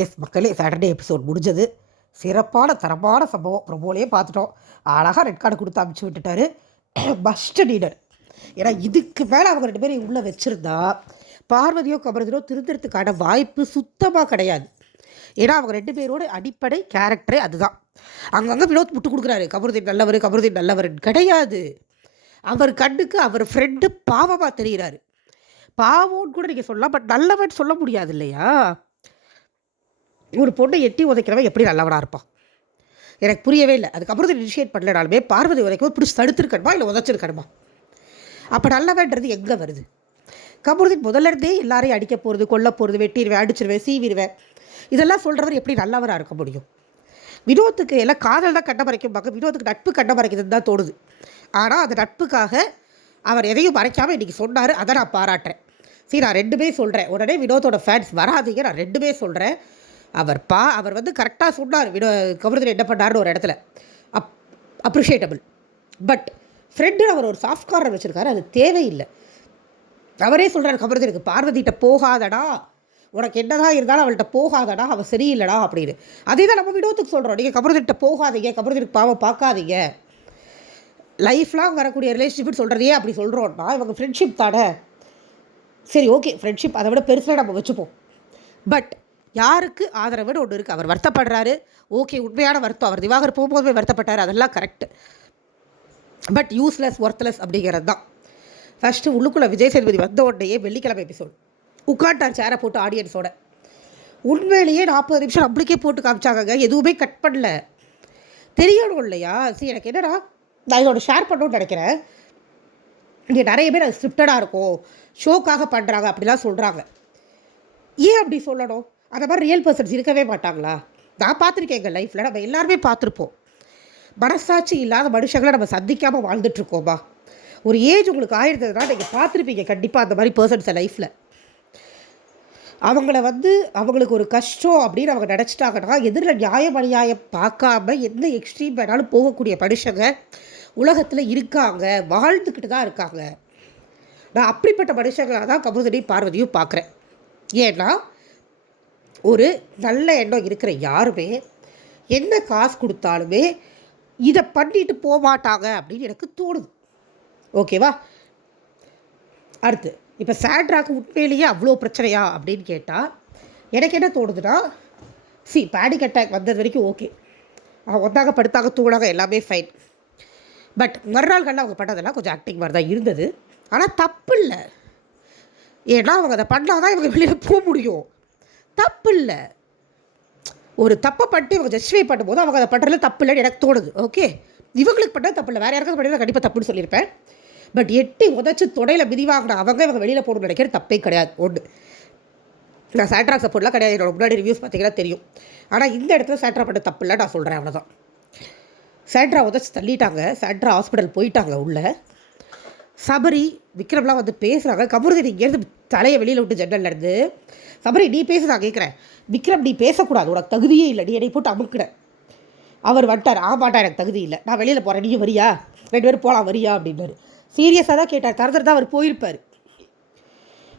S மக்களே, Saturday episode முடிஞ்சது. சிறப்பான தரமான சம்பவம். ப்ரொமோலையே பார்த்துட்டோம். அழகாக ரெட் கார்டு கொடுத்து அமுச்சு விட்டுட்டாரு. மஸ்ட் நீடர். ஏன்னா இதுக்கு மேலே அவங்க 2 பேரும் உள்ளே வச்சுருந்தா பார்வதியோ கமருதியோ திருந்துறதுக்கான வாய்ப்பு சுத்தமாக கிடையாது. ஏன்னா அவங்க 2 பேரோட அடிப்படை கேரக்டரே அதுதான். அங்கங்கே வினோத் முட்டு கொடுக்குறாரு, கமருதீன் நல்லவர், கமருதீன் நல்லவர் கிடையாது. அவர் கண்ணுக்கு அவர் ஃப்ரெண்டு பாவமாக தெரிகிறாரு. பாவம்னு கூட நீங்கள் சொல்லலாம், பட் நல்லவன் சொல்ல முடியாது இல்லையா? ஒரு பொண்ணை எட்டி உதைக்கிறவன் எப்படி நல்லவனாக இருப்பான்? எனக்கு புரியவே இல்லை. அதுக்கப்புறம் இனிஷியேட் பண்ணலனாலுமே பார்வதி உதைக்கும் பிடிச்சி தடுத்துருக்கணுமா இல்லை உதச்சிருக்கணுமா? அப்போ நல்லவன்றது எங்கே வருது? கமருதீன் முதல்ல இருந்தே எல்லாரையும் அடிக்க போகிறது, கொல்ல போகிறது, வெட்டிடுவேன், அடிச்சிருவேன், சீவிடுவேன், இதெல்லாம் சொல்கிறவர் எப்படி நல்லவராக இருக்க முடியும்? வினோத்துக்கு எல்லாம் காதல் தான் கண்ட மறைக்கும் பார்க்க, வினோத்துக்கு நட்பு கண்ட மறைக்குதுன்னு தான் தோணுது. ஆனால் அந்த நட்புக்காக அவர் எதையும் மறைக்காமல் இன்றைக்கி சொன்னார். அதை நான் பாராட்டுறேன். சரி, நான் 2மே சொல்கிறேன். உடனே வினோத்தோட ஃபேன்ஸ் வராதிங்க, நான் 2மே சொல்கிறேன். அவர் வந்து கரெக்டாக சொன்னார். கமருதீன் என்ன பண்ணார்னு ஒரு இடத்துல அப்ரிஷியேட்டபிள். பட் ஃப்ரெண்டுன்னு அவர் ஒரு சாஃப்ட் கார்னர் வச்சுருக்காரு, அது தேவையில்லை. அவரே சொல்கிறார் கமருதீனுக்கு, பார்வதிகிட்ட போகாதடா, உனக்கு என்னதான் இருந்தாலும் அவள்கிட்ட போகாதடா, அவள் சரியில்லடா அப்படின்னு. அதே தான் நம்ம வினோத்துக்கு சொல்கிறோம். நீங்கள் கமருதீன்கிட்ட போகாதீங்க, கமருதீனுக்கு பாவம் பார்க்காதீங்க. லைஃப் லாங் வரக்கூடிய ரிலேஷன்ஷிப்னு சொல்கிறதையே அப்படி சொல்கிறோன்னா இவங்க ஃப்ரெண்ட்ஷிப் தானே. சரி, ஓகே, ஃப்ரெண்ட்ஷிப் அதை விட பெருசாக நம்ம வச்சுப்போம். பட் யாருக்கு ஆதரவுன்னு ஒன்று இருக்குது. அவர் வருத்தப்படுறாரு, ஓகே, உண்மையான வருத்தம். அவர் திவாகர் போகும்போதுமே வருத்தப்பட்டார், அதெல்லாம் கரெக்டு. பட் யூஸ்லெஸ், ஒர்த்லெஸ் அப்படிங்கிறது தான். ஃபஸ்ட்டு உள்ளுக்குள்ளே விஜய் சேதுபதி வந்த உடனேயே வெள்ளிக்கிழமை எபிசோட் உட்காண்டார் சேரை போட்டு ஆடியன்ஸோட. உண்மையிலேயே 40 நிமிஷம் நம்மளுக்கே போட்டு காமிச்சாங்க, எதுவுமே கட் பண்ணல. தெரியணும் இல்லையா? சரி, எனக்கு என்னடா, நான் இதோட ஷேர் பண்ணணும்னு நினைக்கிறேன். இங்கே நிறைய பேர் அது ஸ்கிரிப்டடாக இருக்கும், ஷோக்காக பண்ணுறாங்க அப்படிலாம் சொல்கிறாங்க. ஏன் அப்படி சொல்லணும்? அந்த மாதிரி ரியல் பர்சன்ஸ் இருக்கவே மாட்டாங்களா? நான் பார்த்துருக்கேன் எங்கள் லைஃப்பில், நம்ம எல்லாருமே பார்த்துருப்போம். மனசாட்சி இல்லாத மனுஷங்களை நம்ம சந்திக்காமல் வாழ்ந்துட்டுருக்கோமா? ஒரு ஏஜ் உங்களுக்கு ஆயிருந்ததுனா நீங்கள் பார்த்துருப்பீங்க கண்டிப்பாக அந்த மாதிரி பர்சன்ஸை லைஃப்பில். அவங்கள வந்து அவங்களுக்கு ஒரு கஷ்டம் அப்படின்னு அவங்க நினச்சிட்டாங்கன்னா எதிரில் நியாயம் அநியாயம் பார்க்காம எந்த எக்ஸ்ட்ரீம் வேணாலும் போகக்கூடிய மனுஷங்க உலகத்தில் இருக்காங்க, வாழ்ந்துக்கிட்டு தான் இருக்காங்க. நான் அப்படிப்பட்ட மனுஷங்களாக தான் கமருதீனையும் பார்வதியும் பார்க்குறேன். ஏன்னா ஒரு நல்ல எண்ணம் இருக்கிற யாருமே என்ன காசு கொடுத்தாலுமே இதை பண்ணிட்டு போக மாட்டாங்க அப்படின்னு எனக்கு தோணுது. ஓகேவா? அடுத்து, இப்போ சாண்ட்ராக்கு உண்மையிலேயே அவ்வளோ பிரச்சனையா அப்படின்னு கேட்டால் எனக்கு என்ன தோணுதுன்னா, பேனிக் அட்டாக் வந்தது வரைக்கும் ஓகே, அவங்க ஒன்றாக படுத்தாக தூணாக எல்லாமே ஃபைன். பட் மறுநாள்களில் அவங்க பண்ணதெல்லாம் கொஞ்சம் ஆக்டிங் மாதிரி தான் இருந்தது. ஆனால் தப்பு இல்லை. ஏன்னா அவங்க அதை பண்ணால் தான் இவங்க வெளியில் போக முடியும். தப்பு இல்லை. ஒரு தப்பை பண்ணிட்டு இவங்க ஜஸ்டிஃபை பண்ணும்போது அவங்க அதை பண்ணுறதுல தப்பு இல்லைன்னு எனக்கு தோணுது. ஓகே, இவங்களுக்கு பண்ணால் தப்பு இல்லை, வேறு யாருக்காவது பண்ணி கண்டிப்பாக தப்புன்னு சொல்லியிருப்பேன். பட் எட்டி உதச்சி தொடையில் மிதிவாங்கின இவங்க வெளியில் போகணும்னு நினைக்கிற தப்பே கிடையாது. ஒன்று, நான் சாண்ட்ரா சப்போர்ட்லாம் கிடையாது, என்னோட முன்னாடி ரிவ்யூஸ் பார்த்தீங்கன்னா தெரியும். ஆனால் இந்த இடத்துல சாண்ட்ரா பண்ண தப்பு இல்லை நான் சொல்கிறேன், அவ்வளோதான். சாண்ட்ரா உதச்சி தள்ளிட்டாங்க, சாண்ட்ரா ஹாஸ்பிட்டல் போயிட்டாங்க. உள்ள சபரி விக்ரம்லாம் வந்து பேசுகிறாங்க. கமருதீன் இங்கேருந்து தலையை வெளியில் விட்டு ஜன்னல்லேருந்து, சபரி நீ பேச, நான் கேட்குறேன், விக்ரம் நீ பேசக்கூடாது, உனக்கு தகுதியே இல்லை, நீ என்னை போட்டு அமுக்கினேன். அவர் வந்துட்டார், ஆமாட்டா எனக்கு தகுதி இல்லை, நான் வெளியில் போகிறேன், நீயும் வரியா, 2 பேரும் போகலாம் வரியா அப்படின்னாரு. சீரியஸாக தான் கேட்டார், தரதர் தான் அவர் போயிருப்பார்.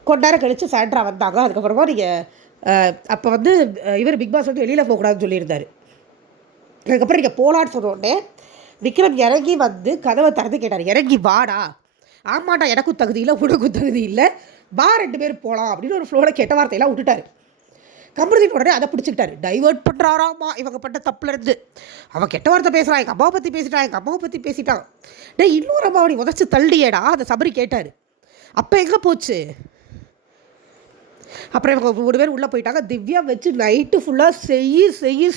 கொஞ்ச நேரம் கழித்து சாண்ட்ரா வந்தாங்க. அதுக்கப்புறமா நீங்கள் அப்போ வந்து இவர் பிக் பாஸ் வந்து வெளியில் போகக்கூடாதுன்னு சொல்லியிருந்தார். அதுக்கப்புறம் நீங்கள் போகலான்னு சொன்னோடனே விக்ரம் இறங்கி வந்து கதவை திறந்து கேட்டார், இறங்கி வாடா. ஆமாட்டா எனக்கும் தகுதி இல்லை, உனக்கும் தகுதி இல்லை, வா 2 பேரும் போகலாம் அப்படின்னு ஒரு ஃப்ளோவில் கெட்ட வார்த்தையெல்லாம் விட்டுட்டார். கமருதீன் உடனே அதை பிடிச்சிக்கிட்டாரு, டைவர்ட் பண்ணுறாராமா இவங்க பண்ண தப்புலேருந்து. அவன் கெட்ட வார்த்தை பேசுகிறான், எங்கள் அம்மாவை பற்றி பேசிட்டான், எங்கள் அம்மாவை பற்றி பேசிட்டான். டே, இன்னொரு அம்மா அப்படி உதச்சி தள்ளியேடா, அதை சபரி கேட்டார். அப்போ எங்கே போச்சு? அப்புறம் இவங்க 3 பேர் உள்ளே போயிட்டாங்க. திவ்யா வச்சு நைட்டு ஃபுல்லாக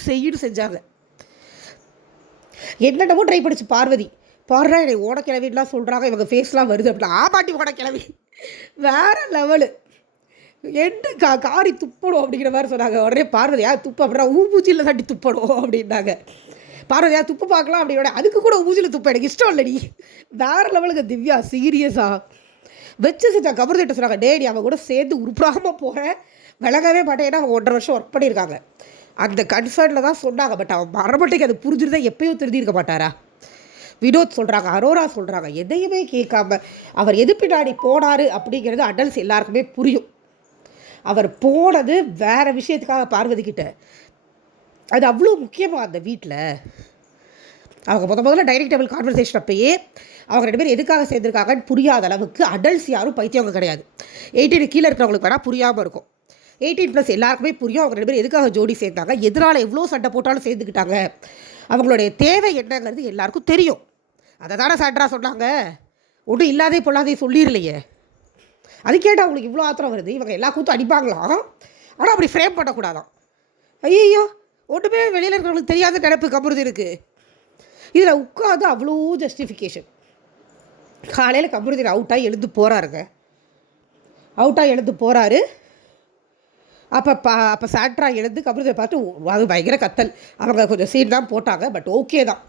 செய்யுன்னு செஞ்சாங்க. என்னென்னமோ ட்ரை பண்ணிச்சு பார்வதி. பாடுறா என்னை ஓட கிளவின்லாம் சொல்கிறாங்க, இவங்க ஃபேஸ்லாம் வருது அப்படின்னா, ஆமாட்டி ஓட கிளவி வேறு லெவலு, எட்டு காரி துப்பணும் அப்படிங்கிற மாதிரி சொன்னாங்க. உடனே பார்வதியா துப்பு அப்படின்னா ஊபூச்சியில் தட்டி துப்பணும் அப்படின்னாங்க. பார்வதியா துப்பு பார்க்கலாம் அப்படியோட, அதுக்கு கூட ஊஜியில் துப்ப எனக்கு இஷ்டம் இல்லடி. வேறு லெவலுக்கு திவ்யா சீரியஸாக வச்சு செஞ்சா. கமருதீன்ட்ட சொன்னாங்க, டேடி அவன் கூட சேர்ந்து உருப்படாமல் போகிறேன், விலகவே மாட்டேன். ஏன்னா அவங்க 1.5 வருஷம் ஒர்க் பண்ணியிருக்காங்க, அந்த கன்சர்னில் தான் சொன்னாங்க. பட் அவன் மரமட்டைக்கு அது புரிஞ்சுருந்தா எப்பயும் திருந்திருக்க மாட்டாரா? வினோத் சொல்கிறாங்க, அரோரா சொல்கிறாங்க, எதையுமே கேட்காம அவர் எது பின்னாடி போனார் அப்படிங்கிறது அடல்ட்ஸ் எல்லாருக்குமே புரியும். அவர் போனது வேறு விஷயத்துக்காக பார்வதி கிட்ட. அது அவ்வளோ முக்கியமாக அந்த வீட்டில். அவங்க முதல்ல டைனிங் டேபிள் கான்வர்சேஷன் அப்பயே அவங்க 2 பேர் எதுக்காக சேர்ந்துருக்காங்கன்னு புரியாத அளவுக்கு அடல்ட்ஸ் யாரும் பைத்தியவங்க கிடையாது. 18 கீழே இருக்கிறவங்களுக்கு வேணால் புரியாமல் இருக்கும். 18+ எல்லாருக்குமே புரியும் அவங்க 2 பேர் எதுக்காக ஜோடி சேர்ந்தாங்க, எதனால் எவ்வளோ சண்டை போட்டாலும் சேர்ந்துக்கிட்டாங்க, அவங்களுடைய தேவை என்னங்கிறது எல்லாருக்கும் தெரியும். அதை தானே சாண்ட்ரா சொன்னாங்க. ஒன்றும் இல்லாதே பொல்லாதே சொல்லிடலையே. அது கேட்டால் அவங்களுக்கு இவ்வளோ ஆத்திரம் வருது. இவங்க எல்லா கூத்தும் அடிப்பாங்களாம், ஆனால் அப்படி ஃப்ரேம் பண்ணக்கூடாதான். ஐயோ, ஒன்றுமே வெளியில் இருக்கிறவங்களுக்கு தெரியாத நினைப்பு கம்புறது இருக்குது. இதில் உட்காந்து அவ்வளோ ஜஸ்டிஃபிகேஷன். காலையில் கமருதீன் அவுட்டாக எழுந்து போகிறாரு. அப்போ சாண்ட்ரா எழுந்து கமருதீனை பார்த்து அது பயங்கர கத்தல். அவங்க கொஞ்சம் சீன் தான் போட்டாங்க, பட் ஓகே தான்.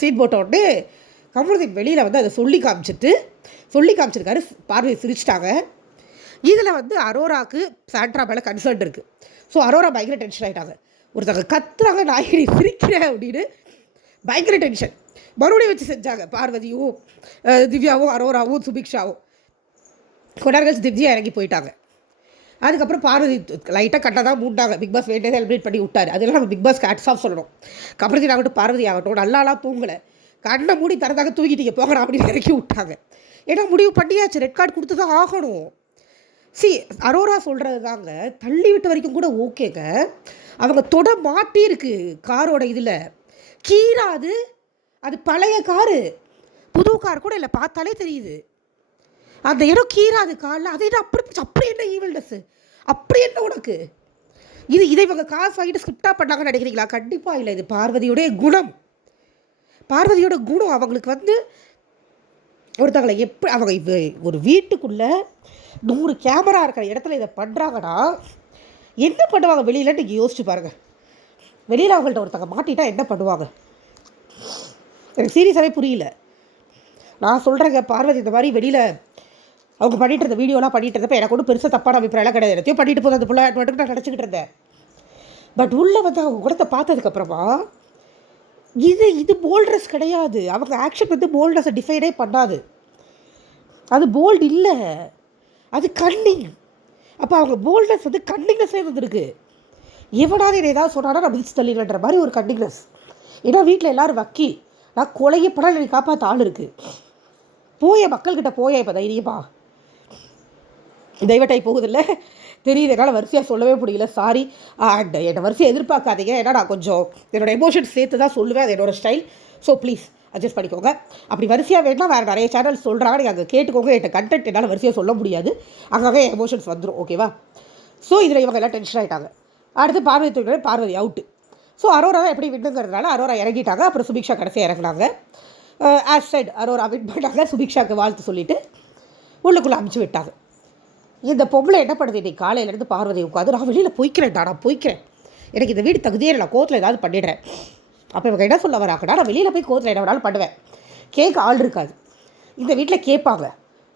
சீன் போட்ட உடனே கமருதீன் வெளியில் வந்து அதை சொல்லி காமிச்சிருக்காரு. பார்வதி சிரிச்சிட்டாங்க. இதில் வந்து அரோராவுக்கு சாண்ட்ரா மேலே கன்சர்ன் இருக்குது. ஸோ அரோரா பயங்கர டென்ஷன் ஆகிட்டாங்க. ஒருத்தங்க கத்துறாங்க, நான் சிரிக்கிறேன் அப்படின்னு பயங்கர டென்ஷன். மறுபடியும் வச்சு செஞ்சாங்க. பார்வதியும் திவ்யாவும் அரோராவும் சுபிக்ஷாவும். கொண்டார்கள் திவ்யா இறங்கி போயிட்டாங்க. அதுக்கப்புறம் பார்வதி லைட்டாக கட்டாக தான் மூண்டாங்க. பிக் பாஸ் வேண்டியதை செலிப்ரேட் பண்ணி விட்டார். அதெல்லாம் நம்ம பிக் பாஸ்க்கு ஹேட்ஸ் ஆஃப் சொல்லணும். கமருதீன் ஆகட்டும் பார்வதி ஆகட்டும் நல்லாலாம் தூங்கலை. கண்ணை மூடி தரதாக தூக்கிட்டீங்க போகணும் அப்படின்னு இறக்கி விட்டாங்க. ஏன்னா முடிவு பண்ணியாச்சு, ரெட் கார்டு கொடுத்து தான் ஆகணும். அரோரா சொல்கிறது தாங்க, தள்ளி விட்ட வரைக்கும் கூட ஓகேங்க. அவங்க தொட மாட்டியிருக்கு காரோட இதில் கீராது. அது பழைய காரு, புது கார் கூட இல்லை, பார்த்தாலே தெரியுது. அந்த இடம் கீராது காலில். அதை அப்படி என்ன ஈவல்னஸ், அப்படி என்ன உனக்கு இதை இவங்க காசு வாங்கிட்டு ஸ்கிரிப்டாக பண்ணாங்கன்னு நினைக்கிறீங்களா? கண்டிப்பாக இல்லை. இது பார்வதியோடைய குணம். அவங்களுக்கு வந்து ஒருத்தங்களை எப்படி அவங்க ஒரு வீட்டுக்குள்ளே 100 கேமரா இருக்கிற இடத்துல இதை பண்ணுறாங்கன்னா என்ன பண்ணுவாங்க வெளியில்? நீங்கள் யோசிச்சு பாருங்கள். வெளியில் அவங்கள்ட்ட ஒருத்தங்க மாட்டிட்டா என்ன பண்ணுவாங்க? எனக்கு சீரியஸாகவே புரியல. நான் சொல்கிறேங்க, பார்வதி இந்த மாதிரி வெளியில் அவங்க பண்ணிட்டு இருந்த வீடியோலாம் பண்ணிட்டு இருந்தப்போ எனக்கு ஒன்றும் பெருசாக தப்பான அபிப்பிராயம் கிடையாது. எல்லாத்தையும் பண்ணிட்டு போது அந்த பிள்ளை மட்டும் நான் நினச்சிக்கிட்டு இருந்தேன். பட் உள்ளே வந்து அவங்க குணத்தை பார்த்ததுக்கப்புறமா இது போல்ட்னஸ் கிடையாது. அவங்க ஆக்ஷன் வந்து போல்ட்னஸை டிஃபைனே பண்ணாது. அது போல்டு இல்லை, அது கன்னிங். அப்போ அவங்க போல்ட்னஸ் வந்து கன்னிங்னஸே வந்துருக்கு. எவனாவது என்னை ஏதாவது சொன்னாலும் நான் மிதிச்சு தள்ளிடுன்ற மாதிரி ஒரு கன்னிங்னஸ். ஏன்னா வீட்டில் எல்லோரும் வக்கி, நான் கொலையே படம் என்னை காப்பாற்ற ஆள் இருக்குது. மக்கள்கிட்ட இப்போ தைரியமா டைவர்ட் போகுதில்ல தெரியுது. என்னால் வரிசையாக சொல்லவே முடியல, சாரி. அண்ட் என்னை வரிசையாக எதிர்பார்க்காதீங்க. ஏன்னா நான் கொஞ்சம் என்னோடய எமோஷன்ஸ் சேர்த்து தான் சொல்லுவேன், அது என்னோடய ஸ்டைல். ஸோ ப்ளீஸ் அட்ஜஸ்ட் பண்ணிக்கோங்க. அப்படி வரிசையாக வேணால் வேறு நிறைய சேனல்ஸ் சொல்கிறாங்க, நீங்கள் அங்கே கேட்டுக்கோங்க. என்கிட்ட கண்டென்ட் என்னால் வரிசையாக சொல்ல முடியாது, அங்கங்கே எமோஷன்ஸ் வந்துடும். ஓகேவா? ஸோ இதில் இவங்க எல்லாம் டென்ஷன் ஆகிட்டாங்க. அடுத்து பார்வதி அவுட்டு. ஸோ அரோராவை எப்படி வின்னுங்கிறதுனால அரோரா இறங்கிட்டாங்க. அப்புறம் சுபிக்ஷா கடைசியாக இறங்கினாங்க. ஆஸ் சைட் அரோரா வின் பண்ணாங்க. சுபிக்ஷாவுக்கு வாழ்த்து சொல்லிவிட்டு உள்ளுக்குள்ளே அமுச்சு விட்டாங்க. இந்த பொம்பளை என்ன பண்ணுது? இன்றைக்கி காலையிலேருந்து பார்வதி உட்காந்து நான் வெளியில் போய்க்கிறேன், எனக்கு இந்த வீடு தகுதியே நான் கோத்தில் ஏதாவது பண்ணிடுறேன். அப்போ இவங்க என்ன சொல்ல வராங்கன்னா, நான் வெளியில் போய் கோத்தில் என்ன வேணாலும் பண்ணுவேன், கேட்க ஆள் இருக்காது, இந்த வீட்டில் கேட்பாங்க.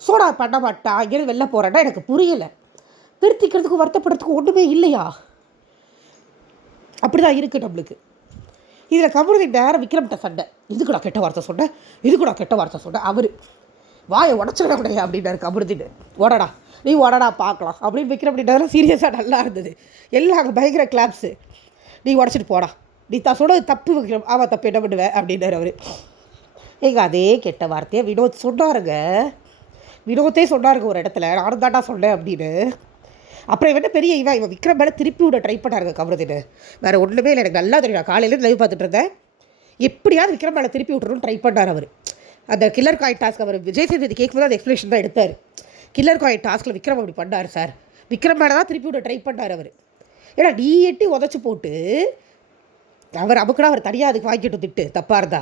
ஸோ நான் பண்ண மாட்டேன், இங்கேருந்து வெளில போகிறேன்னா எனக்கு புரியலை. திருத்திக்கிறதுக்கும் வருத்தப்படுறதுக்கும் ஒன்றுமே இல்லையா? அப்படி தான் இருக்குது நம்மளுக்கு. இதில் கமருதீன் நேரம் விக்ரம்கிட்ட சண்டை. இதுக்கு நான் கெட்ட வார்த்தை சொன்னேன். அவர் வாயை உடச்சிட முடியாது அப்படின்னாரு கமருதீன். நீ ஓடடா பார்க்கலாம் அப்படின்னு விக்ரம் அப்படின்றதெல்லாம் சீரியஸாக நல்லா இருந்தது. எல்லாம் அங்கே பயங்கர கிளாப்ஸு. நீ உடச்சிட்டு போடா, நீ சொன்னது தப்பு விக்ரம். ஆமாம், தப்பு, என்ன பண்ணுவேன் அப்படின்னாரு அவர். அதே கெட்ட வார்த்தையை வினோத் சொன்னாருங்க. ஒரு இடத்துல, நானும் தாண்டா சொன்னேன் அப்படின்னு. அப்புறம் இவன் பெரிய இவன் விக்ரம் மேலே திருப்பி விட ட்ரை பண்ணாருங்க கமருதீன். வேறு ஒன்றுமே இல்லை, எனக்கு நல்லா தெரியும். நான் காலையில் லைவ் பார்த்துட்டு இருந்தேன். எப்படியாவது விக்ரம் மேலே திருப்பி விட்டுறணும்னு ட்ரை பண்ணார் அவர். அந்த கில்லர் காயின் டாஸ்க் அவர் விஜய் சேதுபதி கேட்கும்போது அந்த எக்ஸ்பிளேஷன் தான் எடுத்தார். கில்லர் காயின் டாஸ்கில் விக்ரம் அப்படி பண்ணார் சார். விக்ரம் மேலே தான் திருப்பி விட ட்ரை பண்ணார் அவர். ஏன்னா நீ எட்டி உதச்சி போட்டு அவர் தனியாக அதுக்கு வாங்கிட்டு திட்டு தப்பாக இருந்தா,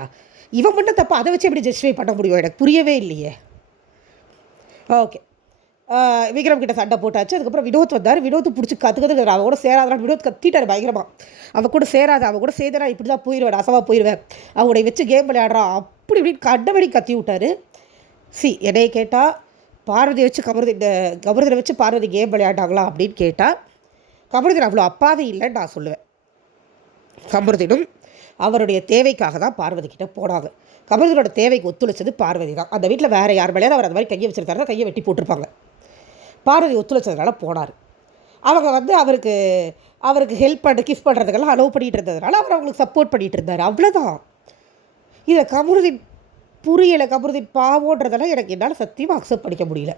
இவன் பண்ண தப்பா அதை வச்சு எப்படி ஜஸ்டிஃபை பண்ண முடியும்? எனக்கு புரியவே இல்லையே. ஓகே, விக்ரம் கிட்ட சண்டை போட்டாச்சு. அதுக்கப்புறம் வினோத் வந்தார். வினோத் பிடிச்சி கற்றுக்கிறது அவன் கூட சேராதான். வினோத் கத்திட்டார் பயங்கரமாக. அவன் கூட சேர்ந்தா இப்படி தான் போயிடுவேன், அசவாக போயிடுவேன், அவனை வச்சு கேம் விளையாடுறான் அப்படி இப்படின்னு கண்டபடி கத்தி விட்டார். என்னைய கேட்டால் பார்வதியை வச்சு கமருதீனை வச்சு பார்வதி கேம் விளையாண்டாங்களா அப்படின்னு கேட்டால் கமருதீன் அவ்வளோ அப்பாவே இல்லைன்னு நான் சொல்லுவேன். கமருதீனும் அவருடைய தேவைக்காக தான் பார்வதி கிட்டே போனாங்க. கமருதீனோட தேவைக்கு ஒத்துழைச்சது பார்வதி தான். அந்த வீட்டில் வேறு யார் மேலேயாவது அவர் அந்த மாதிரி கையை வச்சுருக்காருன்னா கையை வெட்டி போட்டிருப்பாங்க. பார்வதி ஒத்துழைச்சதுனால போனார். அவங்க வந்து அவருக்கு அவருக்கு ஹெல்ப் பண்ண கிஸ் பண்ணுறதுக்கெல்லாம் அலோவ் பண்ணிகிட்டு இருந்ததுனால அவர் அவங்களுக்கு சப்போர்ட் பண்ணிகிட்டு இருந்தார். அவ்வளோதான். இதை கமருதீன் புரியலை. கமருதீன் பாவோன்றதெல்லாம் எனக்கு என்னால் சத்தியமாக அக்செப்ட் பண்ணிக்க முடியல.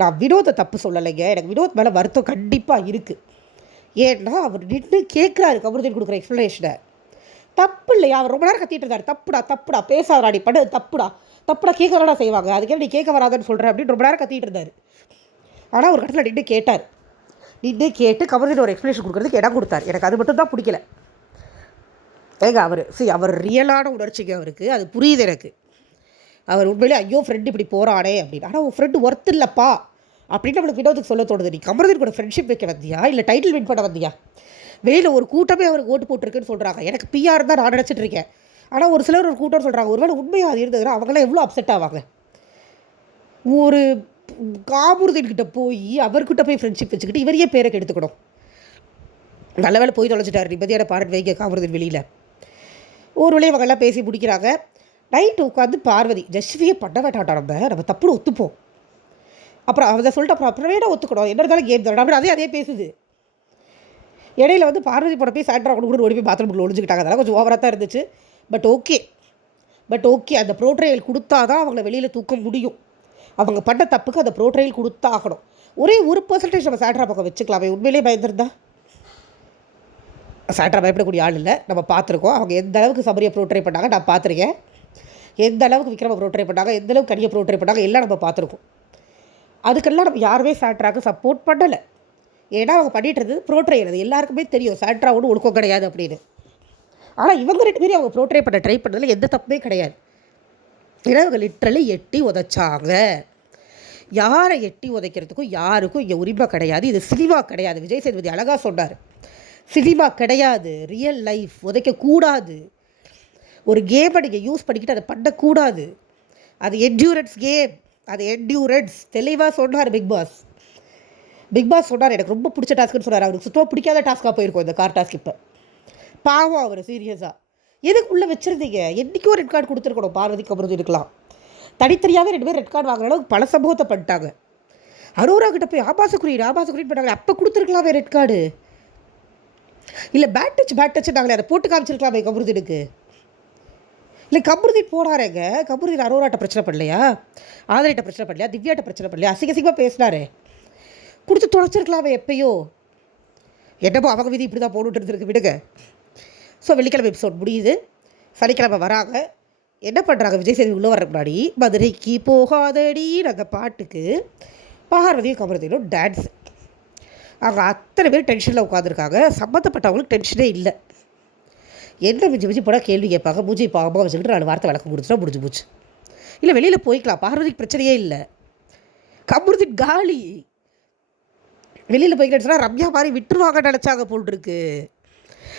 நான் வினோத்தை தப்பு சொல்லலைங்க. எனக்கு வினோத் மேலே வருத்தம் கண்டிப்பாக இருக்குது. ஏன்னா அவர் நின்று கேட்குறாரு கமருதீன் கொடுக்குற எக்ஸ்ப்ளனேஷனை. தப்பு இல்லையா? அவர் ரொம்ப நேரம் கத்திட்டு இருந்தார். தப்புடா தப்புடா பேசாதடா, நீ பண்ணது தப்புடா தப்புடா, கேட்க வரடா செய்வாங்க, அதுக்கே நீ கேட்க வராதுன்னு சொல்கிறேன் அப்படின்னு ரொம்ப நேரம் கத்திட்டு இருந்தார். ஆனால் ஒரு கட்டத்தில் நின்று கேட்டார். நின்று கேட்டு கமருதீன் ஒரு எக்ஸ்ப்ளனேஷன் கொடுக்குறதுக்கு இடம் கொடுத்தார். எனக்கு அது மட்டும் தான் பிடிக்கல. ஏங்க அவர் ரியலான உணர்ச்சிங்க அவருக்கு, அது புரியுது எனக்கு. அவர் உண்மையிலே ஐயோ ஃப்ரெண்டு இப்படி போகிறானே அப்படின்னு. ஆனால் உன் ஃப்ரெண்டு ஒர்த் இல்லைப்பா அப்படின்னு நம்மளுக்கு வினோத்துக்கு சொல்ல தோணுது. நீ கமருதீன் கூட ஃப்ரெண்ட்ஷிப் வைக்க வந்தியா இல்லை டைட்டில் வின் பண்ண வந்தியா? வெளியில் ஒரு கூட்டமே அவருக்கு ஓட்டு போட்டிருக்குன்னு சொல்கிறாங்க. எனக்கு பிஆர் தான் நான் நினச்சிட்டு இருக்கேன். ஆனால் ஒரு சிலர் ஒரு கூட்டம்னு சொல்கிறாங்க. ஒருவேளை உண்மையாக அது இருந்ததுன்னா அவங்களாம் எவ்வளோ அப்செட் ஆவாங்க. ஒரு கமருதீன்கிட்ட போய் அவர்கிட்ட போய் ஃப்ரெண்ட்ஷிப் வச்சுக்கிட்டு இவரையே பேரை கெடுத்துக்கணும். நல்ல வேலை போய் தொலைச்சிட்டார். நிம்மதியான பாராட்டு வைக்க கமருதீன் வெளியில். ஒரு வழியை அவங்கெல்லாம் பேசி முடிக்கிறாங்க. நைட்டு உட்காந்து பார்வதி ஜஸ்டிஃபையே பண்ண வேண்டாம், நம்ம தப்புன்னு ஒத்துப்போம். அப்புறம் அதை சொல்லிட்டு அப்புறம் வேணா ஒத்துக்கணும், என்ன இருந்தாலும் கேம் தரணும் அப்படின்னு அதே பேசுது. இடையில வந்து பார்வதி போட போய் சாயந்தரம் கூட ஓடி போய் பாத்ரூம்குள்ளே ஒழிஞ்சிக்கிட்டாங்க. அதெல்லாம் கொஞ்சம் ஓவராக தான் இருந்துச்சு. பட் ஓகே அந்த ப்ரோட்ரையல் கொடுத்தா தான் அவங்கள வெளியில் தூக்க முடியும். அவங்க பண்ண தப்புக்கு அந்த ப்ரோட்ரையல் கொடுத்தாகணும். ஒரே 1% நம்ம சாண்ட்ரா பக்கம் வச்சுக்கலாமே. உண்மையிலேயே பயந்துருந்தா சாண்ட்ரா பயப்படக்கூடிய ஆள் இல்லை. நம்ம பார்த்துருக்கோம் அவங்க எந்த அளவுக்கு சபரியை ப்ரோட்ரை பண்ணாங்க, நான் பார்த்துருக்கேன். எந்த அளவுக்கு விக்ரம ப்ரோட்ரை பண்ணாங்க, எந்த அளவுக்கு கனியை ப்ரோட்ரை பண்ணாங்க, எல்லாம் நம்ம பார்த்துருக்கோம். அதுக்கெல்லாம் நம்ம யாருமே சாண்ட்ராவுக்கு சப்போர்ட் பண்ணலை. ஏன்னா அவங்க பண்ணிகிட்டு இருந்தது ப்ரோட்ரையல். அது எல்லாருக்குமே தெரியும் சாண்ட்ராவோட ஒழுக்கம் கிடையாது அப்படின்னு. ஆனால் இவங்க 2 பேரும் அவங்க ப்ரோட்ரை பண்ண ட்ரை பண்ணதில் எந்த தப்புமே கிடையாது. ஏன்னா அவங்க லிட்ரலி எட்டி உதைச்சாங்க. யாரை எட்டி உதைக்கிறதுக்கும் யாருக்கும் இங்கே உரிமை கிடையாது. இது சினிமா கிடையாது. விஜய் சேதுபதி அழகாக சொன்னார். சினிமா கிடையாது, ரியல் லைஃப். உதைக்கக்கூடாது. ஒரு கேமை நீங்கள் யூஸ் பண்ணிக்கிட்டு அதை பண்ணக்கூடாது. அது என்டியூரன்ஸ் கேம், அது என்டியூரன்ஸ். தெளிவாக சொன்னார் பிக் பாஸ் சொன்னார். எனக்கு ரொம்ப பிடிச்ச டாஸ்க்குன்னு சொன்னார். அவருக்கு சுத்தமாக பிடிக்காத டாஸ்க்காக போயிருக்கோம் இந்த கார் டாஸ்க். இப்போ பாவம் அவர் சீரியஸாக எதுக்கு உள்ளே வச்சுருந்தீங்க? என்றைக்கும் ரெட் கார்டு கொடுத்துருக்கணும். பார்வதி கமருதீன் இருக்கலாம். தனித்தனியாகவே 2 பேர் ரெட் கார்டு வாங்குற அளவுக்கு பல சம்பவத்தை பண்ணிட்டாங்க. அரோரா கிட்ட போய் ஆபாசக்குரியன் பண்ணாங்க. அப்போ கொடுத்துருக்கலாமே ரெட் கார்டு. இல்லை பேட் டச் நாங்களே அதை போட்டு காமிச்சிருக்கலாமே கமருதீனுக்கு. இல்லை கமருதீன் போனாரேங்க. கமருதீன் அரோராட்ட பிரச்சனை பண்ணலையா, ஆதரிட்ட பிரச்சனை பண்ணலையா, திவ்யாட்ட பிரச்சனை பண்ணலையா, அசிங்கமாக பேசினாரே, கொடுத்து தொலைச்சிருக்கலாமே எப்பயோ. என்னப்போ அவங்க விதி இப்படி தான் போட்டுட்டு இருந்துருக்கு, விடுங்க. ஸோ வெள்ளிக்கிழமை எபிசோட் முடியுது. சனிக்கிழமை வராங்க. என்ன பண்ணுறாங்க, விஜய் சேதுபதி உள்ளே வர முன்னாடி மதுரைக்கு போகாதடி அந்த பாட்டுக்கு பார்வதியும் கமருதீனும் டான்ஸு. அவங்க அத்தனை பேர் டென்ஷனில் உட்காந்துருக்காங்க. சம்மந்தப்பட்டவங்களுக்கு டென்ஷனே இல்லை. என்ன மிஞ்சி போனால் கேள்வி கேட்பாங்க. மூஞ்சி பாவமாக வச்சுக்கிட்டு 4 வார்த்தை விளக்கம் கொடுத்துட்டா முடிஞ்சு போச்சு. இல்லை வெளியில் போய்க்கலாம், பார்வதிக்கு பிரச்சனையே இல்லை. கமருதீன் காலி. வெளியில் போய்க்கிட்டு சொன்னால் ரம்யா மாதிரி விட்டுருவாங்க நினச்சாங்க போல்ருக்கு.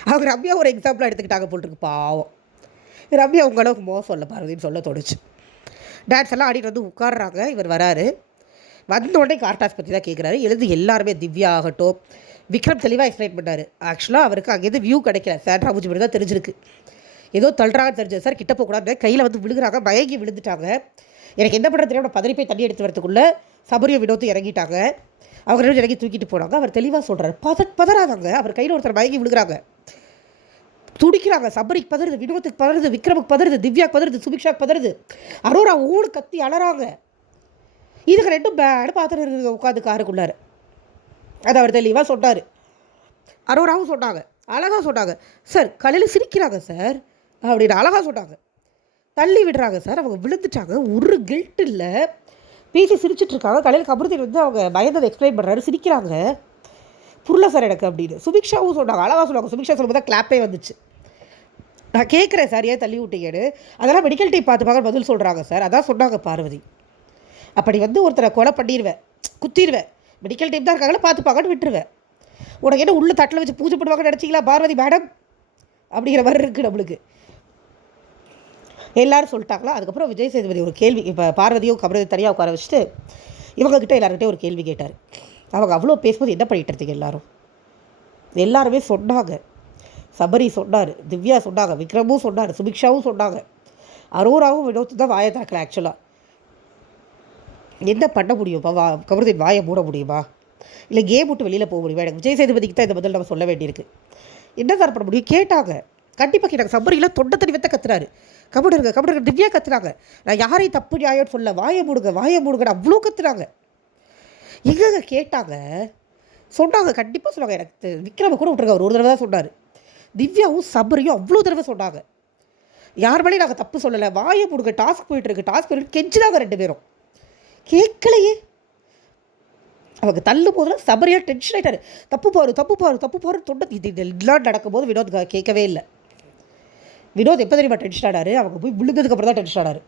அவங்க ரம்யா ஒரு எக்ஸாம்பிளாக எடுத்துக்கிட்டாங்க போல்ருக்கு. பாவம் ரம்யா உங்களவுக்கு மோசம் இல்லை பார்வதின்னு சொல்ல தோணுச்சு. டான்ஸ் எல்லாம் ஆடிட்டு வந்து உட்காடுறாங்க. இவர் வராரு. வந்த உடனே கார்டாஸ் பற்றி தான் கேட்குறாரு. எழுந்து எல்லாருமே திவ்யா ஆகட்டும், விக்ரம் தெளிவாக எக்ஸ்பிளைன் பண்ணார். ஆக்சுவலாக அவருக்கு அங்கேருந்து வியூ கிடைக்கல. சாண்ட்ரா மூஞ்சி மட்டும் தான் தெரிஞ்சிருக்கு. ஏதோ தள்ளுறாங்கன்னு தெரிஞ்சது. சார் கிட்ட போகக்கூடாது, கையில் வந்து விழுகிறாங்க, மயங்கி விழுந்துட்டாங்க. எனக்கு என்ன பண்ணுறது தெரியாமல் பதறி போய் தண்ணி எடுத்து வரதுக்குள்ளே சபரியும் வினோத்தும் இறங்கிட்டாங்க. அவங்க 2 இறங்கி தூக்கிட்டு போனாங்க. அவர் தெளிவாக சொல்கிறார், பதறாதாங்க. அவர் கையில் ஒருத்தர் மயங்கி விழுகிறாங்க, துடிக்கிறாங்க. சபரிக்கு பதறுது, வினோத்துக்கு பதறுது, விக்ரமுக்கு பதறுது, திவ்யாவுக்கு பதறுது, சுபிக்ஷாவுக்கு பதறுது. அரோரா ஓடு கத்தி அலறாங்க. இதுக்கு 2 பேடு பார்த்துட்டு இருக்குது உட்காந்து காருக்குள்ளார். அது அவர் தெளிவாக சொன்னார். அரோராவும் சொன்னாங்க, அழகாக சொன்னாங்க. சார் காலையில் சிரிக்கிறாங்க சார் அப்படின்னு அழகாக சொன்னாங்க. தள்ளி விடுறாங்க சார், அவங்க விழுந்துட்டாங்க, ஒரு கில்ட் இல்லை, பேசி சிரிச்சிட்ருக்காங்க. காலையில் கமருதீன் வந்து அவங்க பயந்ததை எக்ஸ்பிளைன் பண்ணுறாரு, சிரிக்கிறாங்க. புரியல சார் எனக்கு அப்படின்னு சுபிக்ஷாவும் சொன்னாங்க, அழகாக சொன்னாங்க. சுபிக்ஷா சொல்லும்போது தான் கிளாப்பே வந்துச்சு. நான் கேட்குறேன் சார் ஏன் தள்ளி விட்டீங்கன்னு. அதெல்லாம் மெடிக்கல் டீம் பார்த்து பார்க்க பதில் சொல்கிறாங்க சார். அதான் சொன்னாங்க பார்வதி. அப்படி வந்து ஒருத்தரை கொலை பண்ணிடுவேன், குத்திடுவேன், மெடிக்கல் டீம் தான் இருக்காங்களா பார்த்துப்பாங்கன்னு விட்டுருவேன். உனக்கு என்ன உள்ள தட்டில் வச்சு பூஜை பண்ணுவாங்கன்னு நினச்சிங்களா பார்வதி மேடம் அப்படிங்கிற மாதிரி இருக்குது நம்மளுக்கு. எல்லோரும் சொல்லிட்டாங்களா. அதுக்கப்புறம் விஜய் சேதுபதி ஒரு கேள்வி, இப்போ பார்வதியும் கமருதீன் தனியாக உட்கார வச்சுட்டு இவங்ககிட்ட எல்லாருக்கிட்டே ஒரு கேள்வி கேட்டார். அவங்க அவ்வளோ பேசும்போது என்ன பண்ணிகிட்டு இருந்தீங்க எல்லாருமே சொன்னாங்க. சபரி சொன்னார், திவ்யா சொன்னாங்க, விக்ரமும் சொன்னார், சுபிக்ஷாவும் சொன்னாங்க, அரோராவும் வினோத்து தான் வாயை திறக்கல. ஆக்சுவலாக என்ன பண்ண முடியுமா? கமருதீன் வாயை மூட முடியுமா? இல்லை கேம் விட்டு வெளியில் போக முடியுமா? எனக்கு விஜய் சேதுபதிக்கு தான் இந்த பதில் நம்ம சொல்ல வேண்டியிருக்கு. என்ன சார் பண்ண முடியும்? கேட்டாங்க, கண்டிப்பாக கேட்டாங்க. சபரியில் தொண்டை தண்ணி வைத்த கத்துறாரு, கபடுங்க திவ்யா கத்துறாங்க. நான் யாரையும் தப்பு நியாயம் சொல்ல, வாய மூடுங்கன்னு அவ்வளோ கத்துறாங்க. எங்கே கேட்டாங்க, சொன்னாங்க, கண்டிப்பாக சொன்னாங்க. எனக்கு விக்ரம கூட விட்டுருங்க, ஒரு தடவை தான் சொன்னார். திவ்யாவும் சபரியும் அவ்வளோ தடவை சொன்னாங்க, யார் மேலேயும் நாங்கள் தப்பு சொல்லலை, வாய மூடுங்க, டாஸ்க் போயிட்டுருக்கு, டாஸ்க் போயிட்டு கெஞ்சினாங்க 2 பேரும். கேட்கலையே. அவங்க தள்ளும் போதெல்லாம் சபரியாக டென்ஷன் ஆகிட்டார். தப்பு பாரு தொண்டை. இது இதெல்லாம் நடக்கும்போது வினோத் கேட்கவே இல்லை. வினோத் எப்போ தெரியுமா டென்ஷன் ஆனார்? அவங்க போய் விழுந்ததுக்கப்புறம் தான் டென்ஷன் ஆனார்.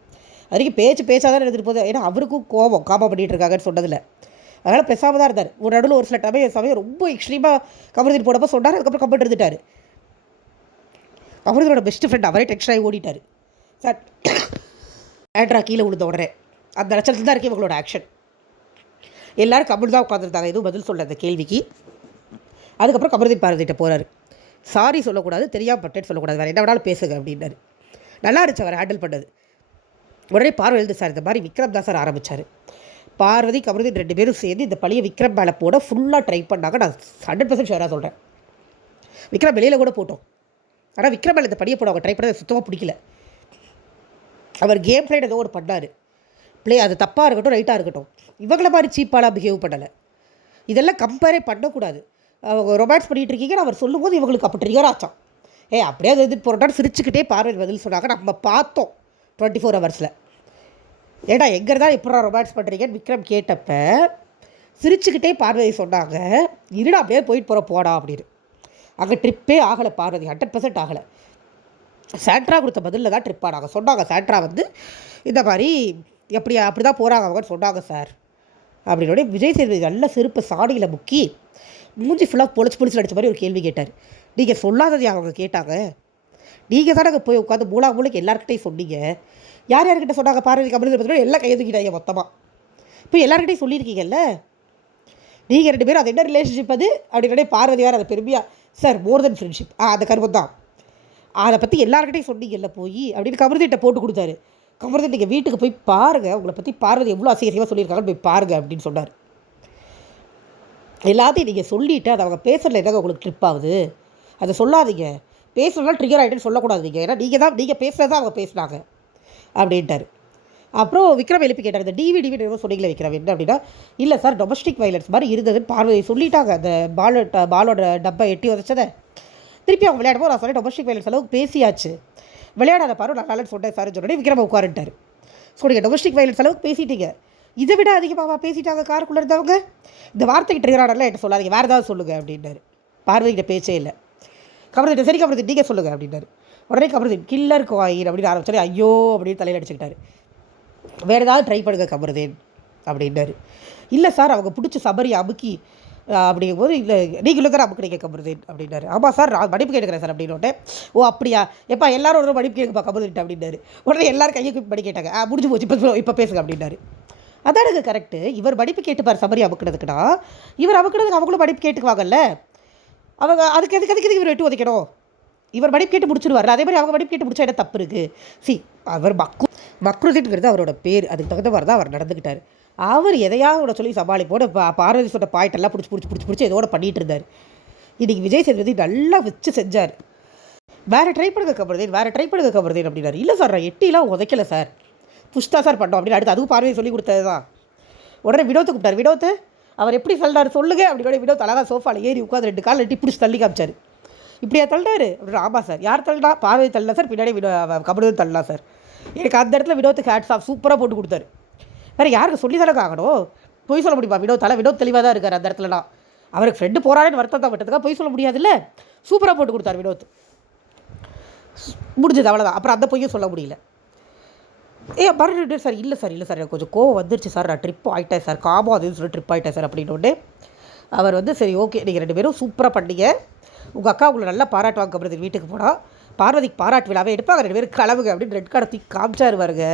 அது வரைக்கும் பேச்சாக தான் எடுத்துகிட்டு போகுது. ஏன்னா அவருக்கும் காமா பண்ணிகிட்டு இருக்காங்கன்னு சொன்னதில்லை. அதனால் பேசாமல் தான் இருந்தார். ஒரு நடுவில் ஒரு சில சமயம் ரொம்ப எக்ஸ்ட்ரீமாக கமருதீன் போனப்போ சொன்னார். அதுக்கப்புறம் கமெண்ட் எடுத்துட்டார். கமருதீனோட பெஸ்ட் ஃப்ரெண்ட் அவரே டென்ஷன் ஆகி ஓடிட்டார். சார் ஆண்ட்ரா கீழே விழுந்த உடனே அந்த லட்சத்தில் தான் இருக்குது இவங்களோட ஆக்ஷன். எல்லோரும் கமெண்ட் தான் உட்காந்துருந்தாங்க, எதுவும் பதில் சொல்ல அந்த கேள்விக்கு. அதுக்கப்புறம் கமருதீன் பார்வதிட்ட போகிறார். சாரி சொல்லக்கூடாது, தெரியாமல் பட்டேன்னு சொல்லக்கூடாது, வேறு என்ன வேணாலும் பேசுங்க அப்படின்னாரு. நல்லா இருந்துச்சு அவர் ஹேண்டில் பண்ணது. உடனே பார்வை எழுது சார், இந்த மாதிரி விக்ரம் தான் சார் ஆரம்பித்தார். பார்வதி கமருதீன் 2 பேரும் சேர்ந்து இந்த பழைய விக்ரம் மேலே போட ஃபுல்லாக ட்ரை பண்ணாங்க. நான் 100% ஷுவராக சொல்கிறேன். விக்ரம் வெளியில் கூட போட்டோம், ஆனால் விக்ரம் மேலே இந்த படியை போட அவங்க ட்ரை பண்ணது சுத்தமாக பிடிக்கல. அவர் கேம் பிளே ஏதோ ஒரு பண்ணார். அது தப்பாக இருக்கட்டும் ரைட்டாக இருக்கட்டும், இவங்கள மாதிரி சீப்பாலாம் பிஹேவ் பண்ணலை. இதெல்லாம் கம்பேரே பண்ணக்கூடாது. அவங்க ரொமான்ஸ் பண்ணிகிட்டு இருக்கீங்கன்னு அவர் சொல்லும்போது இவங்களுக்கு அப்போ ட்ரிகர் ஆச்சான். அப்படியே அது எதிர்த்து போட்டான்னு சிரிச்சுக்கிட்டே பார்வதி பதில் சொன்னாங்க. நம்ம பார்த்தோம் 24 ஹவர்ஸில். ஏடா எங்கே இருந்தால் எப்படா ரொமான்ஸ் பண்ணுறீங்கன்னு விக்ரம் கேட்டப்ப சிரிச்சுக்கிட்டே பார்வதி சொன்னாங்க, இருடா அப்படியே போயிட்டு போடா அப்படின்னு. அங்கே ட்ரிப்பே ஆகலை பார்வதி, 100% ஆகலை. சாண்ட்ரா கொடுத்த பதிலில் தான் ட்ரிப் ஆனாங்க. சொன்னாங்க சாண்ட்ரா இந்த மாதிரி அப்படி தான் போகிறாங்க அவங்கன்னு சொன்னாங்க சார் அப்படின்னோட விஜய் சேதுபதி நல்ல செருப்பு சாடியில் முக்கி மூஞ்சி ஃபுல்லாக பொலிச்சு அடித்த மாதிரி ஒரு கேள்வி கேட்டார். நீங்கள் சொல்லாதது அவங்க கேட்டாங்க, நீங்கள் தானே போய் உட்காந்து மூளைக்கு எல்லாருக்கிட்டையும் சொன்னீங்க. யார்கிட்ட சொன்னாங்க? பார்வதி கமருதீன் பற்றி எல்லாம் கையை தூக்கிட்டாங்க மொத்தமாக. இப்போ எல்லாருக்கிட்டையும் சொல்லியிருக்கீங்கல்ல, நீங்கள் 2 பேரும் அது என்ன ரிலேஷன்ஷிப் அது அப்படின்னே பார்வதி வேறு அதை பெருமையாக சார் மோர் தென் ஃப்ரெண்ட்ஷிப் அந்த கருமம் தான், அதை பற்றி எல்லாருக்கிட்டையும் சொன்னீங்கல்ல போய் அப்படின்னு கமருதீன்கிட்ட போட்டு கொடுத்தாரு. கமருதீன் நீங்கள் வீட்டுக்கு போய் பாருங்கள், உங்களை பற்றி பார்வதி எவ்வளோ அசிங்கமாக சொல்லியிருக்காங்கன்னு போய் பாருங்கள் அப்படின்னு சொன்னார். எல்லாத்தையும் நீங்கள் சொல்லிவிட்டு அதை அவங்க பேசுகிறதுல என்னங்க உங்களுக்கு ட்ரிப் ஆகுது, அதை சொல்லாதீங்க. பேசுகிறதுலாம் ட்ரிகர் ஆகிட்டுன்னு சொல்லக்கூடாது நீங்கள், ஏன்னா நீங்கள் பேசுகிறது தான் அவங்க பேசுனாங்க அப்படின்ட்டார். அப்புறம் விக்ரம் எழுப்பி கேட்டார், இந்த டிவிடி என்ன சொன்னீங்களே விக்ரம், என்ன அப்படின்னா, இல்லை சார் டொமஸ்டிக் வைலன்ஸ் மாதிரி இருந்ததுன்னு பார்வதி சொல்லிட்டாங்க. அந்த பாலோட டப்பை எட்டி உதச்சதை திருப்பி அவங்க விளையாடும்போது நான் சொன்னேன் டொமஸ்டிக் வைலன்ஸ் அளவுக்கு பேசியாச்சு, விளையாடாத பாரு நான் நல்லன்னு சொன்னேன் சார் சொன்னேன். விக்ரம் உட்காருட்டார். ஸோ நீங்கள் டொமஸ்டிக் வைலன்ஸ் அளவுக்கு பேசிட்டீங்க, இதை விட அதிகமாக பேசிட்டாங்க காருக்குள்ளே இருந்தவங்க, இந்த வார்த்தைக்கு ட்ரிகரானலாம் என்கிட்ட சொல்லாதீங்க, வேறு ஏதாவது சொல்லுங்கள் அப்படின்னாரு. பார்வதிக்கிட்ட பேச்சே இல்லை. கமருதீன் சரி கமருதீன் நீங்கள் சொல்லுங்கள் அப்படின்னாரு. உடனே கமருதீன் கில்லர் கோயில் அப்படின்னு ஆரம்பிச்சாரு. ஐயோ அப்படின்னு தலையில் அடிச்சுக்கிட்டாரு. வேறு ஏதாவது ட்ரை பண்ணுங்க கமருதீன் அப்படின்னாரு. இல்லை சார் அவங்க பிடிச்சி சபரி அமுக்கி அப்படிங்கும்போது, இல்லை நீங்களும் தான் அமுக்குறீங்க கமருதீன் அப்படின்னாரு. ஆமாம் சார் நான் மடிப்பு கேட்குறேன் சார் அப்படின்னோட்டே. ஓ அப்படியா, எப்பா எல்லாரும் ஒரு மடிப்பு கேட்குப்பா கமருதீன் அப்படின்னாரு. உடனே எல்லாரும் கையை படி கேட்டாங்க. முடிஞ்சு போச்சு, இப்போ பேசுங்க அப்படின்னாரு. அதான் எனக்கு கரெக்டு. இவர் மடிப்பு கேட்டுப்பார் சபரி அமுக்குனதுக்குன்னா, இவர் அமுக்குனதுக்கு அவங்களும் மடிப்பு கேட்டுக்குவாங்கல்ல. அவங்க அதுக்கு எதுக்கு இவர் வெட்டு உதைக்கணும்? இவர் மடிப்பு கேட்டு முடிச்சுடுவார், அதே மாதிரி அவங்க மடிப்பு கேட்டு முடிச்சா என்ன தப்பு இருக்குது? அவர் மக்ருதீன்ங்கிறது அவரோட பேர், அதுக்கு தகுந்த மாதிரி தான் அவர் நடந்துக்கிட்டார். அவர் எதையாவது சொல்லி சமாளிப்போட பார்வதி சொன்ன பாயிண்டெல்லாம் பிடிச்சி இதோட பண்ணிகிட்டு இருந்தார். இன்றைக்கி விஜய் சேதுபதி நல்லா வச்சு செஞ்சார். வேறு ட்ரை பண்ணுங்க கமருதீன் அப்படின்னாரு. இல்லை சார் நான் எட்டிலாம் உதைக்கலை சார், புஷ்தா சார் பண்ணோம் அப்படின்னு அடுத்து அதுவும் பார்வையை சொல்லி கொடுத்தது தான். உடனே வினோத்தை கூப்பிட்டார். வினோத்து அவர் எப்படி தள்ளாரு சொல்லுங்க அப்படின்னு வினோத் அழகாக சோஃபாவில் ஏறி உட்காந்து 2 கால் எட்டி பிடிச்சி தள்ளி காமிச்சார். இப்படியா தள்ளாரு அப்படின்னு. ஆமாம் சார். யார் தள்ளா? பார்வை தள்ளா சார், பின்னாடி கமருதீன் தள்ளா சார். எனக்கு அந்த இடத்துல வினோத்துக்கு ஹேட்ஸ் ஆஃப் சூப்பராக போட்டு கொடுத்தாரு. வேறு யாருக்கு சொல்லி தானே ஆகணும்? பொய் சொல்ல முடியுமா வினோத் தெளிவாக தான் இருக்கார் அந்த இடத்துலலாம். அவருக்கு ஃப்ரெண்டு போகிறான்னு வருத்தம் தான் பட்டதுக்காக பொய் சொல்ல முடியாதுல்ல, சூப்பராக போட்டு கொடுத்தார் வினோத். முடிஞ்சது அவ்வளோதான். அப்புறம் அந்த பொய்யும் சொல்ல முடியல. மறுபடியும் சார் இல்லை சார் எனக்கு கொஞ்சம் கோவம் வந்துருச்சு சார், நான் ட்ரிப் ஆகிட்டேன் சார், காமோ அதுன்னு சொல்லி ட்ரிப் ஆகிட்டேன் சார் அப்படின்னோடனே அவர் சரி ஓகே நீங்கள் 2 பேரும் சூப்பராக பண்ணீங்க, உங்கள் அக்கா உங்களை நல்லா பாராட்டுவாங்க கமருதீன் வீட்டுக்கு போனால், பார்வதிக்கு பாராட்டு விழாவே எடுப்பாங்க, 2 பேரும் கிளம்புங்க அப்படின்னு ரெட் கார்டை தூக்கி காமிச்சார் பாருங்க.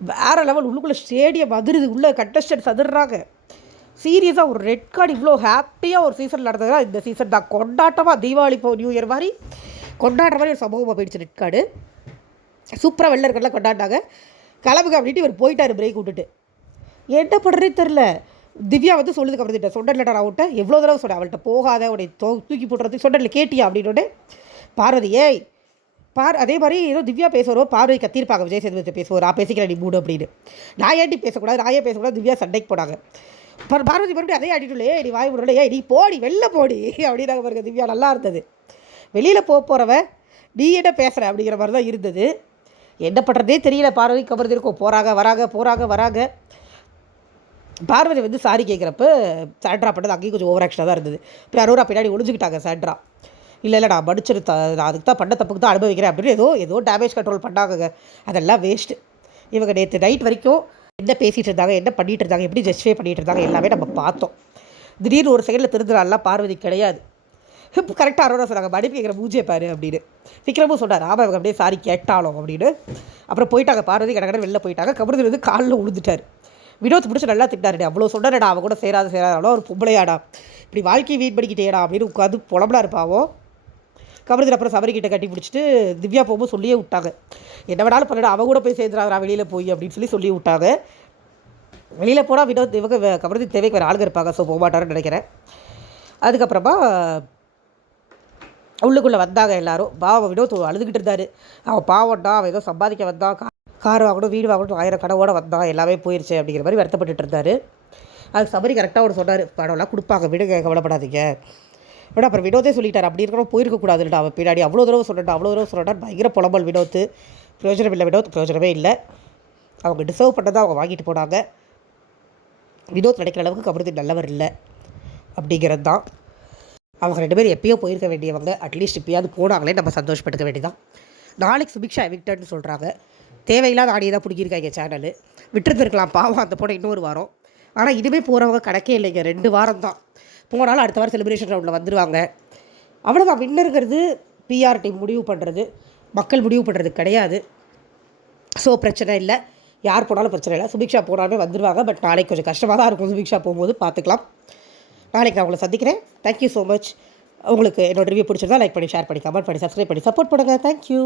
வேறு லெவல். உள்ளுக்குள்ளே ஸ்டேடியம் அதிருது, உள்ளே கண்டஸ்டன்ஸ் அதிர்றாங்க. சீரியஸாக ஒரு ரெட் கார்டு இவ்வளோ ஹாப்பியாக ஒரு சீசன் நடந்ததுன்னா இந்த சீசன் தான் கொண்டாட்டமாக தீபாவளி இப்போ நியூ இயர் மாதிரி கொண்டாடுற மாதிரி ஒரு சம்பவமாக போயிடுச்சு. ரெட் கார்டு சூப்பராக வெள்ளர்கள்லாம் கொண்டாடினாங்க. கிளம்புங்க அப்படின்ட்டு இவர் போயிட்டார் பிரேக் விட்டுட்டு. என்ன பண்ணுறதே தெரில. திவ்யா வந்து சொல்லுது கமருதிட்ட, சொன்னலடா நான் அவன்கிட்ட எவ்வளோ தடவை சொன்னேன், அவள்கிட்ட போகாத உடைய தூக்கி போட்டுறதுக்கு சொன்னல கேட்டியா அப்படின்னோடனே பார்வதி ஏய் அதே மாதிரி ஏதோ திவ்யா பேசுகிறோம், பார்வதி கத்திருப்பாங்க விஜய் சேதுபதி பேசுவோம், நான் பேசிக்கிறேன் நீ மூடு அப்படின்னு. நான் ஏன்டி பேசக்கூடாது, நான் ஏன் பேசக்கூடாது, திவ்யா சண்டைக்கு போனாங்க. பார்வதி மறுபடியும் அதே அடிட்டுலே நீ வாய் விடல, ஏய் நீ போடி வெளில போடி அப்படின்னாங்க பாருங்க. திவ்யா நல்லா இருந்தது. வெளியில் போகிறவன் நீ என்ன பேசுகிற அப்படிங்கிற மாதிரி தான் இருந்தது. என்ன பண்ணுறதே தெரியல. பார்வதி கமருதி இருக்கும், போகிறாங்க. பார்வதி வந்து சாரி கேட்குறப்ப சாண்ட்ரா பண்ணது அங்கேயும் கொஞ்சம் ஓவர் ஆக்ஷனாக தான் இருந்தது. இப்போ அரோரா பின்னாடி ஒழிஞ்சுக்கிட்டாங்க சாண்ட்ரா. இல்லை நான் மன்னிச்சிரு, நான் அதுக்கு தான் பண்ண தப்புக்கு தான் அனுபவிக்கிறேன் அப்படின்னு ஏதோ டேமேஜ் கண்ட்ரோல் பண்ணாங்க. அதெல்லாம் வேஸ்ட்டு. இவங்க நேற்று நைட் வரைக்கும் என்ன பேசிகிட்டு இருந்தாங்க, என்ன பண்ணிகிட்டு இருந்தாங்க, எப்படி ஜஸ்டிஃபை பண்ணிகிட்டு இருந்தாங்க எல்லாமே நம்ம பார்த்தோம். திடீர்னு ஒரு செகண்டில் திருந்துறாலாம் பார்வதி கிடையாது. இப்போ கரெக்டாக அரோரா சொன்னாங்க மன்னிப்பு கேட்குற மூஞ்சியை பாரு அப்படின்னு. விக்ரமும் சொன்னார் ஆமாம் இவங்க அப்படியே சாரி கேட்டாலும் அப்படின்னு. அப்புறம் போயிட்டாங்க பார்வதி கடற்கரை வெளில போயிட்டாங்க. கமருதி வந்து காலில் விழுந்துட்டார். வினோத் பிடிச்சி நல்லா திட்டாருடே, அவ்வளோ சொன்னடா அவன் கூட சேராதாலும் ஒரு பொம்பளையாடா, இப்படி வாழ்க்கையை வீட் பண்ணிக்கிட்டேடா அப்படின்னு உட்காந்து புலம்பலா இருப்பாவோ. கமருதி அப்புறம் சபரிக்கிட்ட கட்டி பிடிச்சிட்டு திவ்யா போகும்போது சொல்லியே விட்டாங்க, என்ன வேணாலும் பண்ணடா அவன் கூட போய் சேர்ந்துடாதா வெளியில் போய் அப்படின்னு சொல்லி விட்டாங்க. வெளியில் போனால் வினோத் இவங்க கமருதி தேவைக்கு வேறு ஆளுங்க இருப்பாங்க, ஸோ போக மாட்டாருன்னு நினைக்கிறேன். அதுக்கப்புறமா உள்ளுக்குள்ளே வந்தாங்க எல்லோரும். பாவம் வினோத் அழுதுகிட்டு இருந்தார். அவன் பாவம்டா, அவன் ஏதோ சம்பாதிக்க வந்தான், கார் வாங்கணும் வீடு வாங்கணும் 1000 கனவோடு வந்தான், எல்லாமே போயிடுச்சு அப்படிங்கிற மாதிரி வருத்தப்பட்டு இருந்தார். அதுக்கு சபரி கரெக்டாக ஒரு சொன்னார், பணம்லாம் கொடுப்பாங்க விடுங்க கவலைப்படாதீங்க. விட அப்புறம் வினோதே சொல்லிட்டார் அப்படி இருக்கிறோம் போயிருக்கக்கூடாதுல்ல அவன் பின்னாடி அவ்வளோ தடவை சொல்லிட்டான் பயங்கர புலம்பல் வினோத்து. பிரயோஜனம் இல்லை வினோத், பிரயோஜனமே இல்லை. அவங்க டிசர்வ் பண்ணதான் அவங்க வாங்கிட்டு போனாங்க. வினோத் நினைக்கிற அளவுக்கு கமருதி நல்லவர் இல்லை அப்படிங்கிறது தான். அவங்க 2 பேரும் எப்பயோ போயிருக்க வேண்டியவங்க, அட்லீஸ்ட் இப்போயாவது போனாங்களே நம்ம சந்தோஷப்பட்டுக்க வேண்டியதான். நாளைக்கு சுபிக்ஷா எவிக்டட்னு சொல்கிறாங்க. தேவையில்லாத ஆடியை தான் பிடிக்கிருக்காங்க சேனலு. விட்டுருந்துருக்கலாம் பாவம் அந்த போட இன்னொரு வாரம். ஆனால் இனிமேல் போகிறவங்க கணக்கே இல்லைங்க, 2 வாரம் தான் போனாலும் அடுத்த வாரம் செலிப்ரேஷன் ரவுண்டில் வந்துடுவாங்க. அவ்வளோதான். வின்னருங்கிறது பிஆர் டீம் முடிவு பண்ணுறது, மக்கள் முடிவு பண்ணுறது கிடையாது. ஸோ பிரச்சனை இல்லை, யார் போனாலும் பிரச்சனை இல்லை. சுபிக்ஷா போனாலுமே வந்துடுவாங்க. பட் நாளைக்கு கொஞ்சம் கஷ்டமாக தான் இருக்கும், சுபிக்ஷா போகும்போது பார்த்துக்கலாம். நாளைக்கு நான் உங்களை சந்திக்கிறேன். Thank you so much. உங்களுக்கு என்னோட ரிவ்யூ பிடிச்சிருந்தா லைக் பண்ணி, ஷேர் பண்ணி, கமெண்ட் பண்ணி, சப்ஸ்கிரைப் பண்ணி சப்போர்ட் பண்ணுங்கள். தேங்க்யூ.